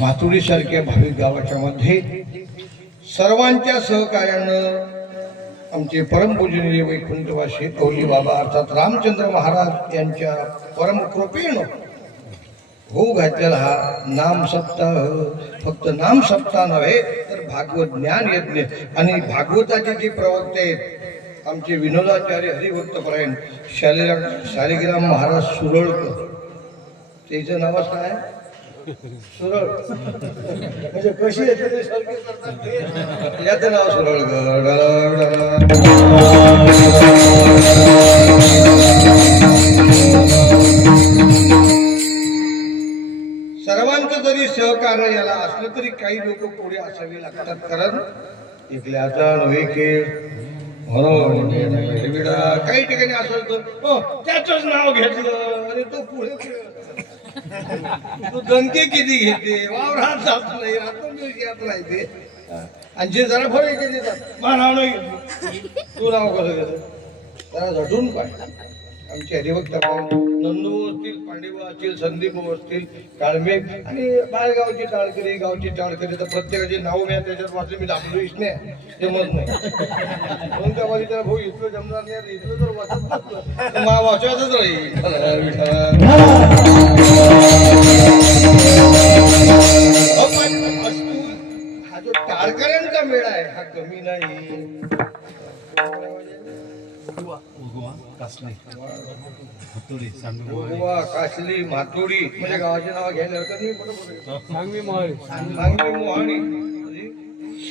माथुरीसारख्या भाविक गावाच्या मध्ये सर्वांच्या सहकार्यानं आमचे परमपूजनीय वैकुंठवासी कौली बाबा अर्थात रामचंद्र महाराज यांच्या परमकृपेनं होऊ घातलेला हा नाम सप्ताह फक्त नाम सप्ताह नव्हे तर भागवत ज्ञान यज्ञ आणि भागवताचे जे प्रवक्ते आहेत आमचे विनोदाचार्य हरिभक्तपरायण शालिराम शालिग्राम महाराज सुरळकर त्याचं नावच काय? सुरळ म्हणजे कशी येते याचं नाव सुरळकर सर्वांचं जरी सहकार्य याला असलं तरी काही लोक पुढे असावे लागतात. कारण इकल्याचा नव्हे म्हणून काही ठिकाणी असं होतं हो, त्याचंच नाव घेतलं आणि तो पुढे तू दणके किती घेते? वावरात जात नाही आत्मविश्वास येत नाही ते. आणि जे जरा फरक येते देतात. मा तू. नाव कसं जरा झटून पाहिजे आमचे हरिभक्त नंदू असतील पांडेबा असतील संदीप असतील काळमे आणि बाळगावची टाळकरी गावची टाळकरी तर प्रत्येकाचे नाव मी त्याच्यात वाचले मी दाखवलो इथने जमत नाही. म्हणून त्या माझी भाऊ इथलं जमणार नाही इथलं जर वाचत मा वाचवायचंच राहील. हा जो टाळकऱ्यांचा मेळा आहे हा कमी नाही. गोवा कासली. मातोडी. म्हणजे गावाची नाव घ्यायला हरकत नाही कुठं सांगवी मोहाळी. सांगली मोहाणी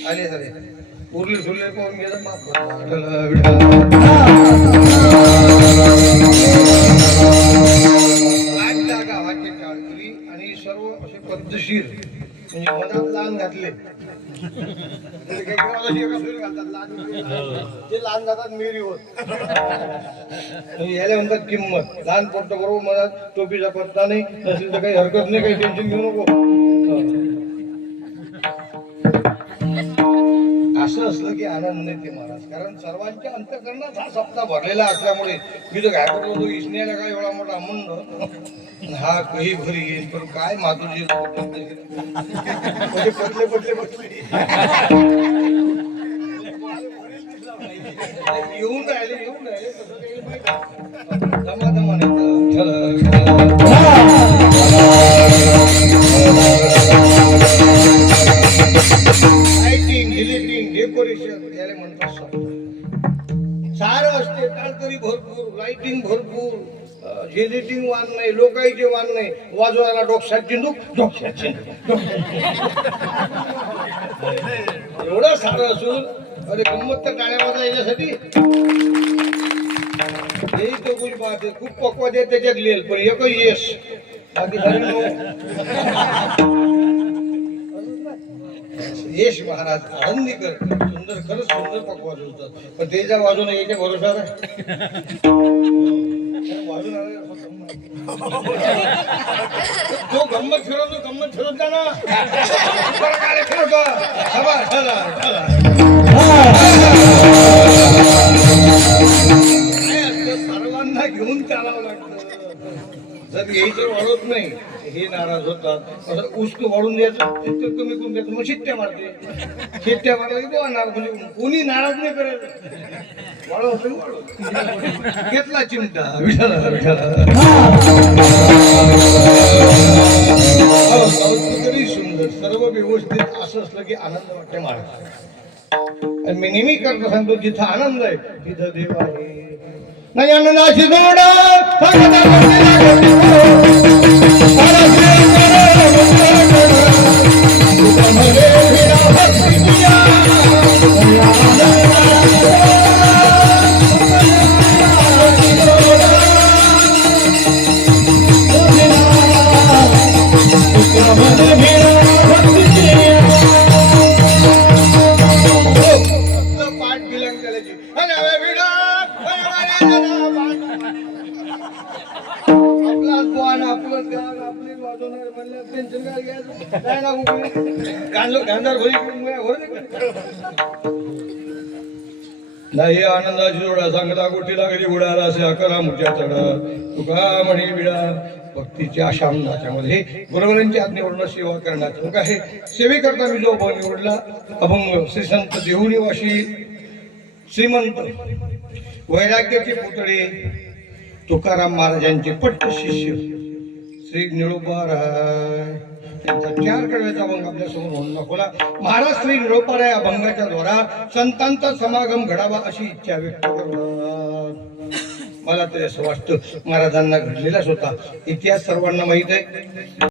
आले झाले उरले सुरले पाहून गेलं गावाचे टाळकरी आणि सर्व असे पद्धतशीर म्हणजे मनात लहान घातले. ते लहान जातात मिरी होत. हो. याला म्हणतात किंमत. लहान पडतो बरोबर म्हणतात टोपीचा पत्ता नाही नसेल काही हरकत नाही काही टेन्शन घेऊ नको. असं असलं की आनंद नाही महाराज. कारण सर्वांच्या अंतकरणात हा सप्ताह भरलेला असल्यामुळे मी तर घाबरलो होतो इसण्याला काय एवढा मोठा आनंद हा कही भरी येईल पण काय माधुरी म्हणजे पटले पटले पटले. येऊन राहिले येऊन राहिले तसं काही माहिती भरपूर लाइटिंग भरपूर जेलिटिंग वाण नाही लोकायचे वाण नाही वाजवायला डोक्यात चिंदूक डोक्यात चिंदूक एवढं सारं असून अरे गंमत तर टाळ्या वाजला याच्यासाठी. हे तो कुछ बात खूप पक्वा आहे त्याच्यात लिहिल पण एकच यश बाकी यश महाराज आनंदीकर सुंदर खरंच सुंदर पकवाज वाजवतात. पण ते ज्या वाजून याच्या भरोसा तो गंमत फिरवतो गंमत फिरवत जा ना. फिरवतो. घ्यायचं वाढत नाही. हे नाराज होतात. असं उष्ट वाढून द्यायचं तर कमी करून द्यायचं मग शिट्ट्या मारते. शिट्ट्या मारला की बुवा नाराज म्हणजे कोणी नाराज नाही करायचं. वाढव असेल घेतला चिमटा. विठाला विठाला हो, तरी सुंदर. सर्व व्यवस्थित असं असलं की आनंद वाटते महाराज आणि मी नेहमी करता सांगतो जिथं आनंद आहे तिथं देव आहे. नाही आनंदाची जोड. Para siempre, वाजवणार म्हणलं, टेन्शन काय घ्यायचं? काय नाही. आनंदाची जोडा सांगता गोटी लागली उडाला असे अकरा मुठ्या चढा. तुका म्हणे विडा भक्तीच्या आशामनाच्यामध्ये गुरुवरांची आज्ञेवरून सेवा करण्यात मग आहे सेवेकरता मी जो भाव निवडला अभंग श्री संत देहुनिवासी श्रीमंत वैराग्याचे पुतळे तुकाराम महाराजांचे पट्ट शिष्य. श्री निळोबाराय त्यांचा चार कडव्याचा अभंग आपल्यासमोर म्हणून दाखवला. महाराज श्री निळुपाराय अभंगाच्या द्वारा संतांचा समागम घडावा अशी इच्छा व्यक्त करतात. मला तरी असं वाटतं महाराजांना घडलेलाच होता. इतिहास सर्वांना माहीत आहे.